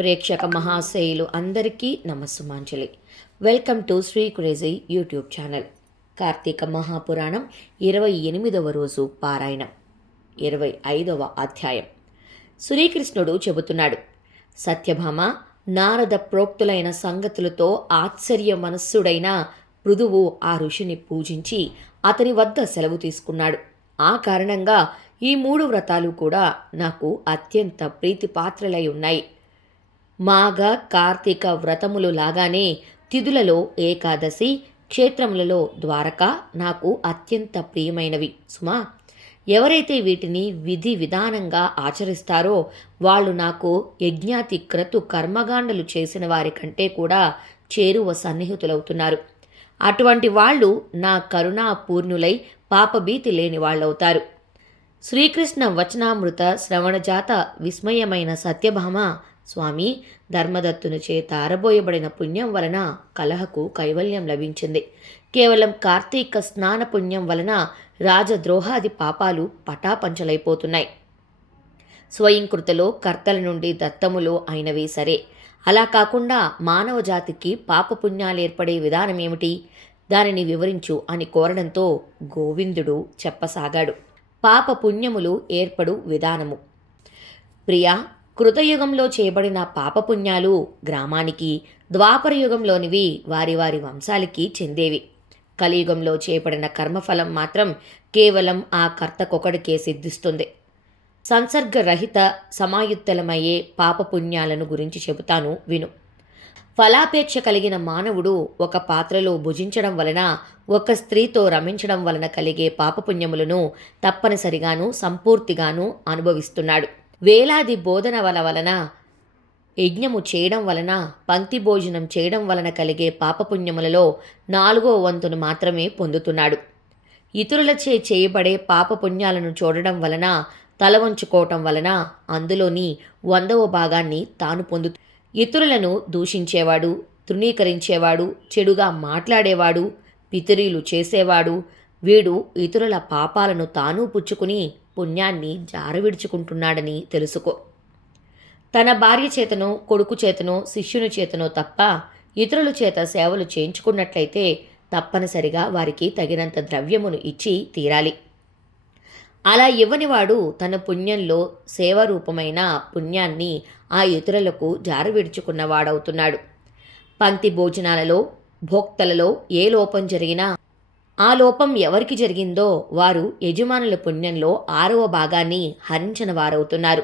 ప్రేక్షక మహాశయులు అందరికీ నమస్సుమాంజలి. Welcome to Sri crazy YouTube channel. Karthika Mahapuranam 28వ రోజు పారాయణం 25వ అధ్యాయం. శ్రీకృష్ణుడు చెబుతున్నాడు, సత్యభామ నారద ప్రోక్తులైన సంగతులతో ఆశ్చర్య మనస్సుడైన పృథువు ఆ ఋషిని పూజించి అతని వద్ద సెలవు తీసుకున్నాడు. ఆ కారణంగా ఈ 3 వ్రతాలు కూడా నాకు అత్యంత ప్రీతిపాత్రలై ఉన్నాయి. మాఘ కార్తీక వ్రతములు లాగానే తిథులలో ఏకాదశి, క్షేత్రములలో ద్వారక నాకు అత్యంత ప్రియమైనవి సుమా. ఎవరైతే వీటిని విధి విధానంగా ఆచరిస్తారో వాళ్ళు నాకు యజ్ఞాతి క్రతు కర్మగాండలు చేసిన వారి కంటే కూడా చేరువ సన్నిహితులవుతున్నారు. అటువంటి వాళ్ళు నా కరుణాపూర్ణులై పాపభీతి లేని వాళ్ళవుతారు. శ్రీకృష్ణ వచనామృత శ్రవణజాత విస్మయమైన సత్యభామ, స్వామి, ధర్మదత్తుని చేత ఆరబోయబడిన పుణ్యం వలన కలహకు కైవల్యం లభించింది. కేవలం కార్తీక స్నాన పుణ్యం వలన రాజద్రోహాది పాపాలు పటాపంచలైపోతున్నాయి. స్వయంకృతలో కర్తల నుండి దత్తములు అయినవి సరే, అలా కాకుండా మానవ జాతికి పాపపుణ్యాలు ఏర్పడే విధానం ఏమిటి, దానిని వివరించు అని కోరడంతో గోవిందుడు చెప్పసాగాడు. పాప పుణ్యములు ఏర్పడు విధానము. ప్రియా, కృతయుగంలో చేయబడిన పాపపుణ్యాలు గ్రామానికి, ద్వాపరయుగంలోనివి వారి వారి వంశాలకి చెందేవి. కలియుగంలో చేయబడిన కర్మఫలం మాత్రం కేవలం ఆ కర్తకొకడికే సిద్ధిస్తుంది. సంసర్గరహిత సమాయుత్తలమయ్యే పాపపుణ్యాలను గురించి చెబుతాను విను. ఫలాపేక్ష కలిగిన మానవుడు ఒక పాత్రలో భుజించడం వలన, ఒక స్త్రీతో రమించడం వలన కలిగే పాపపుణ్యములను తప్పనిసరిగాను సంపూర్తిగాను అనుభవిస్తున్నాడు. వేలాది బోధనల వలన, యజ్ఞము చేయడం వలన, పంక్తి భోజనం చేయడం వలన కలిగే పాపపుణ్యములలో 4వ వంతును మాత్రమే పొందుతున్నాడు. ఇతరులచే చేయబడే పాపపుణ్యాలను చూడడం వలన, తల వంచుకోవటం వలన అందులోని 100వ భాగాన్ని తాను పొందు. ఇతరులను దూషించేవాడు, తృణీకరించేవాడు, చెడుగా మాట్లాడేవాడు, పితిరీలు చేసేవాడు, వీడు ఇతరుల పాపాలను తాను పుచ్చుకుని పుణ్యాన్ని జారవిడుచుకుంటున్నాడని తెలుసుకో. తన భార్య చేతనో, కొడుకు చేతనో, శిష్యుని చేతనో తప్ప ఇతరుల చేత సేవలు చేయించుకున్నట్లయితే తప్పనిసరిగా వారికి తగినంత ద్రవ్యమును ఇచ్చి తీరాలి. అలా ఇవ్వనివాడు తన పుణ్యంలో సేవారూపమైన పుణ్యాన్ని ఆ ఇతరులకు జారవిడుచుకున్నవాడవుతున్నాడు. పంక్తి భోజనాలలో, భోక్తలలో ఏ లోపం జరిగినా ఆ లోపం ఎవరికి జరిగిందో వారు యజమానుల పుణ్యంలో 6వ భాగాన్ని హరించిన వారవుతున్నారు.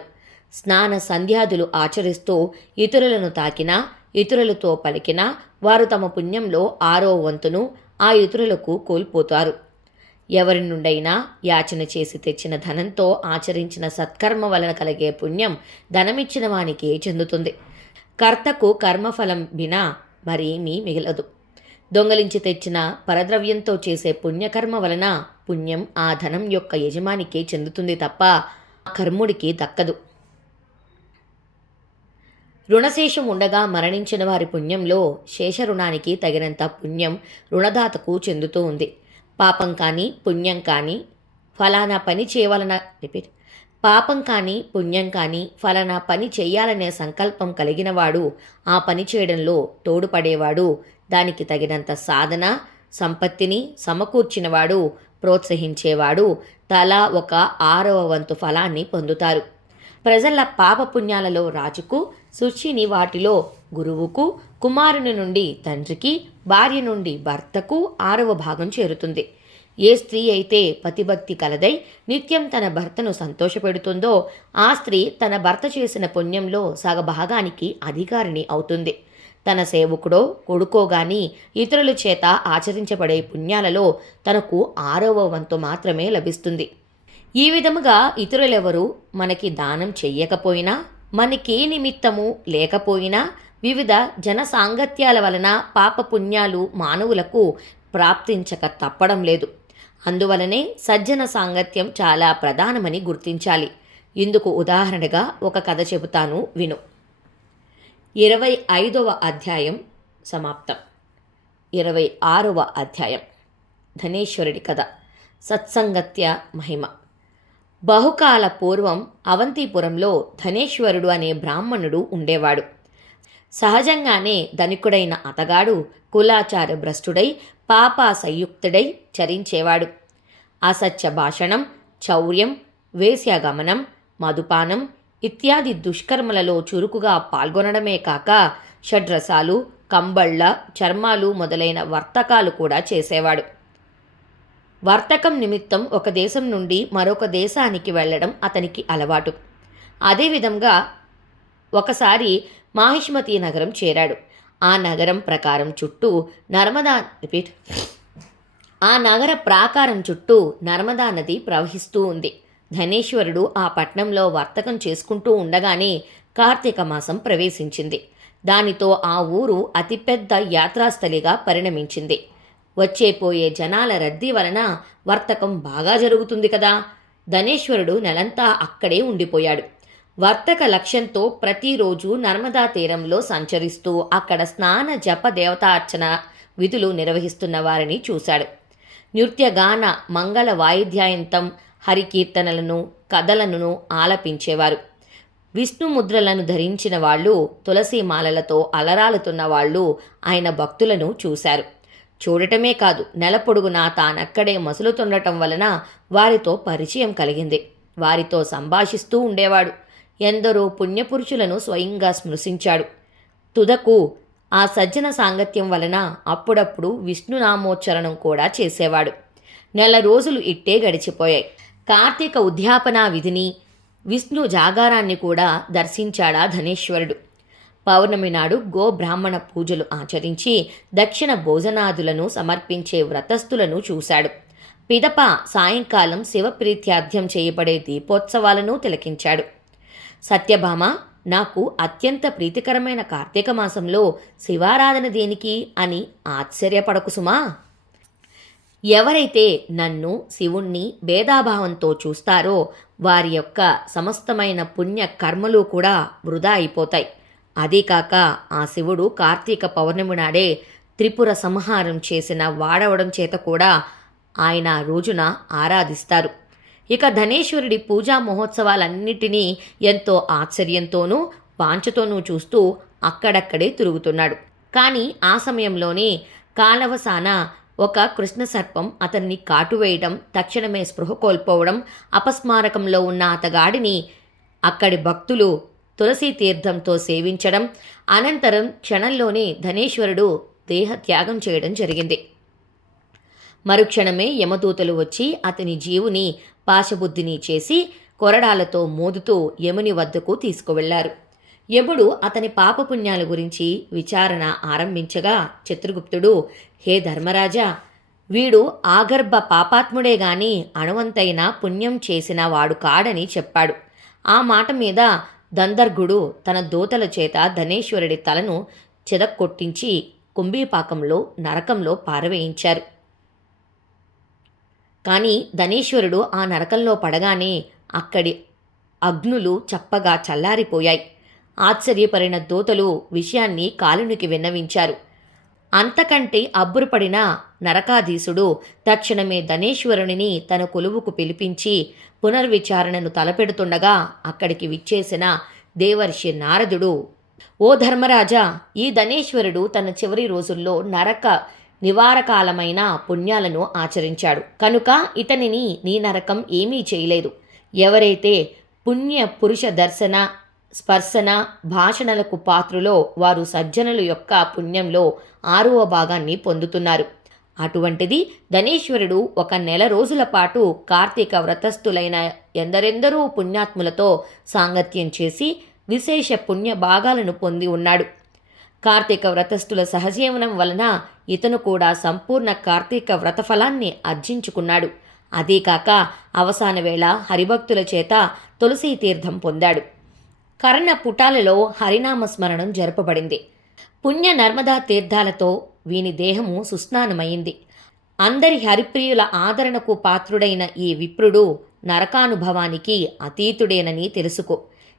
స్నాన సంధ్యాదులు ఆచరిస్తూ ఇతరులను తాకినా, ఇతరులతో పలికినా వారు తమ పుణ్యంలో 6వ వంతును ఆ ఇతరులకు కోల్పోతారు. ఎవరి నుండైనా యాచన చేసి తెచ్చిన ధనంతో ఆచరించిన సత్కర్మ వలన కలిగే పుణ్యం ధనమిచ్చిన వానికే చెందుతుంది. కర్తకు కర్మఫలం వినా మరేమీ మిగలదు. దొంగలించి తెచ్చిన పరద్రవ్యంతో చేసే పుణ్యకర్మ వలన పుణ్యం ఆ ధనం యొక్క యజమానికే చెందుతుంది తప్ప ఆ కర్ముడికి దక్కదు. రుణశేషం ఉండగా మరణించిన వారి పుణ్యంలో శేషరుణానికి తగినంత పుణ్యం రుణదాతకు చెందుతూ ఉంది. పాపం కానీ పుణ్యం కానీ ఫలానా పని ఫలానా పని చేయాలనే సంకల్పం కలిగినవాడు, ఆ పని చేయడంలో తోడుపడేవాడు, దానికి తగినంత సాధన సంపత్తిని సమకూర్చినవాడు, ప్రోత్సహించేవాడు తలా ఒక 6వ వంతు ఫలాన్ని పొందుతారు. ప్రజల పాపపుణ్యాలలో రాజుకు, శుచిని వాటిలో గురువుకు, కుమారుని నుండి తండ్రికి, భార్య నుండి భర్తకు 6వ భాగం చేరుతుంది. ఏ స్త్రీ అయితే పతిభక్తి కలదై నిత్యం తన భర్తను సంతోషపెడుతుందో ఆ స్త్రీ తన భర్త చేసిన పుణ్యంలో సగభాగానికి అధికారిని అవుతుంది. తన సేవకుడో కొడుకో గాని ఇతరుల చేత ఆచరించబడే పుణ్యాలలో తనకు 6వ వంతు మాత్రమే లభిస్తుంది. ఈ విధముగా ఇతరులెవరూ మనకి దానం చెయ్యకపోయినా, మనకే నిమిత్తము లేకపోయినా వివిధ జన సాంగత్యాల వలన పాపపుణ్యాలు మానవులకు ప్రాప్తించక తప్పడం లేదు. అందువలనే సజ్జన సాంగత్యం చాలా ప్రధానమని గుర్తించాలి. ఇందుకు ఉదాహరణగా ఒక కథ చెబుతాను విను. 25వ అధ్యాయం సమాప్తం. 26వ అధ్యాయం ధనేశ్వరుడి కథ. సత్సంగత్య మహిమ. బహుకాల పూర్వం అవంతిపురంలో ధనేశ్వరుడు అనే బ్రాహ్మణుడు ఉండేవాడు. సహజంగానే ధనికుడైన అతగాడు కులాచార భ్రష్టుడై పాపా సంయుక్తుడై చరించేవాడు. అసత్య భాషణం, చౌర్యం, వేశ్యాగమనం, మధుపానం ఇత్యాది దుష్కర్మలలో చురుకుగా పాల్గొనడమే కాక షడ్రసాలు, కంబళ్ళ, చర్మాలు మొదలైన వర్తకాలు కూడా చేసేవాడు. వర్తకం నిమిత్తం ఒక దేశం నుండి మరొక దేశానికి వెళ్ళడం అతనికి అలవాటు. అదేవిధంగా ఒకసారి మాహిష్మతి నగరం చేరాడు. ఆ నగరం ప్రకారం చుట్టూ నర్మదా రిపీట్ ఆ నగర ప్రాకారం చుట్టూ నర్మదా నది ప్రవహిస్తూ ఉంది. ధనేశ్వరుడు ఆ పట్నంలో వర్తకం చేసుకుంటూ ఉండగానే కార్తీక మాసం ప్రవేశించింది. దానితో ఆ ఊరు అతిపెద్ద యాత్రాస్థలిగా పరిణమించింది. వచ్చేపోయే జనాల రద్దీ వలన వర్తకం బాగా జరుగుతుంది కదా. ధనేశ్వరుడు నెలంతా అక్కడే ఉండిపోయాడు. వర్తక లక్ష్యంతో ప్రతిరోజు నర్మదా తీరంలో సంచరిస్తూ అక్కడ స్నాన జప దేవతార్చన విధులు నిర్వహిస్తున్న వారిని చూశాడు. నృత్యగాన మంగళ వాయిద్యాయంతం హరికీర్తనలను కథలను ఆలపించేవారు. విష్ణుముద్రలను ధరించిన వాళ్ళు, తులసీమాలలతో అలరాలుతున్న వాళ్ళు ఆయన భక్తులను చూశారు. చూడటమే కాదు, నెల పొడుగునా తానక్కడే మసులుతుండటం వలన వారితో పరిచయం కలిగింది. వారితో సంభాషిస్తూ ఉండేవాడు. ఎందరో పుణ్యపురుషులను స్వయంగా స్మృశించాడు. తుదకు ఆ సజ్జన సాంగత్యం వలన అప్పుడప్పుడు విష్ణునామోచ్చరణం కూడా చేసేవాడు. నెల రోజులు ఇట్టే గడిచిపోయాయి. కార్తీక ఉద్యాపనా విధిని, విష్ణు జాగారాన్ని కూడా దర్శించాడా ధనేశ్వరుడు. పౌర్ణమి నాడు గోబ్రాహ్మణ పూజలు ఆచరించి దక్షిణ భోజనాదులను సమర్పించే వ్రతస్థులను చూశాడు. పిదప సాయంకాలం శివప్రీత్యాధ్యం చేయబడే దీపోత్సవాలను తిలకించాడు. సత్యభామ, నాకు అత్యంత ప్రీతికరమైన కార్తీక మాసంలో శివారాధన దేనికి అని ఆశ్చర్యపడకు సుమా. ఎవరైతే నన్ను శివుణ్ణి భేదాభావంతో చూస్తారో వారి యొక్క సమస్తమైన పుణ్య కర్మలు కూడా వృధా అయిపోతాయి. అదీకాక ఆ శివుడు కార్తీక పౌర్ణమి నాడే త్రిపుర సంహారం చేసిన వాడవడం చేత కూడా ఆయన రోజున ఆరాధిస్తారు. ఇక ధనేశ్వరుడి పూజా మహోత్సవాలన్నిటినీ ఎంతో ఆశ్చర్యంతోనూ వాంఛతోనూ చూస్తూ అక్కడక్కడే తిరుగుతున్నాడు. కానీ ఆ సమయంలోనే కాలవసాన ఒక కృష్ణసర్పం అతన్ని కాటువేయడం, తక్షణమే స్పృహ కోల్పోవడం, అపస్మారకంలో ఉన్న అతగాడిని అక్కడి భక్తులు తులసీ తీర్థంతో సేవించడం, అనంతరం క్షణంలోనే ధనేశ్వరుడు దేహత్యాగం చేయడం జరిగింది. మరుక్షణమే యమదూతలు వచ్చి అతని జీవుని పాశబుద్ధిని చేసి కొరడాలతో మోదుతూ యముని వద్దకు తీసుకువెళ్లారు. యముడు అతని పాపపుణ్యాల గురించి విచారణ ఆరంభించగా చిత్రగుప్తుడు, హే ధర్మరాజా, వీడు ఆగర్భ పాపాత్ముడే గాని అణువంతైన పుణ్యం చేసిన వాడు కాడని చెప్పాడు. ఆ మాట మీద దందర్ఘుడు తన దూతల చేత ధనేశ్వరుడి తలను చెదక్కొట్టించి కుంభీపాకంలో నరకంలో పారవేయించారు. కానీ ధనేశ్వరుడు ఆ నరకంలో పడగానే అక్కడి అగ్నులు చప్పగా చల్లారిపోయాయి. ఆశ్చర్యపడిన దూతలు విషయాన్ని కాలునికి విన్నవించారు. అంతకంటే అబ్బురపడిన నరకాధీశుడు తక్షణమే ధనేశ్వరునిని తన కొలువుకు పిలిపించి పునర్విచారణను తలపెడుతుండగా అక్కడికి విచ్చేసిన దేవర్షి నారదుడు, ఓ ధర్మరాజా, ఈ ధనేశ్వరుడు తన చివరి రోజుల్లో నరక నివారకాలమైన పుణ్యాలను ఆచరించాడు కనుక ఇతనిని నీ నరకం ఏమీ చేయలేదు. ఎవరైతే పుణ్య పురుష దర్శన, స్పర్శన, భాషణలకు పాత్రులో వారు సజ్జనుల యొక్క పుణ్యంలో 6వ భాగాన్ని పొందుతున్నారు. అటువంటిది ధనేశ్వరుడు ఒక నెల రోజుల పాటు కార్తీక వ్రతస్థులైన ఎందరెందరూ పుణ్యాత్ములతో సాంగత్యం చేసి విశేష పుణ్య భాగాలను పొంది ఉన్నాడు. కార్తీక వ్రతస్థుల సహజీవనం వలన ఇతను కూడా సంపూర్ణ కార్తీక వ్రతఫలాన్ని ఆర్జించుకున్నాడు. అదీకాక అవసాన వేళ హరిభక్తుల చేత తులసీ తీర్థం పొందాడు. కర్ణ పుటాలలో హరినామస్మరణం జరపబడింది. పుణ్య నర్మదా తీర్థాలతో వీని దేహము సుస్నానమైంది. అందరి హరిప్రియుల ఆదరణకు పాత్రుడైన ఈ విప్రుడు నరకానుభవానికి అతీతుడేనని తెలుసుకో.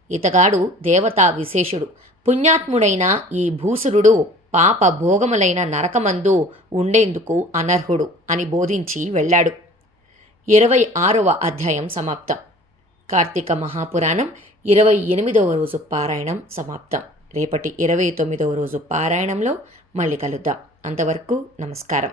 ఇతగాడు దేవతా విశేషుడు. పుణ్యాత్ముడైన ఈ భూసురుడు పాప భోగములైన నరకమందు ఉండేందుకు అనర్హుడు అని బోధించి వెళ్ళాడు. 26వ అధ్యాయం సమాప్తం. కార్తీక మహాపురాణం 28వ రోజు పారాయణం సమాప్తం. రేపటి 29వ రోజు పారాయణంలో మళ్ళీ కలుద్దాం. అంతవరకు నమస్కారం.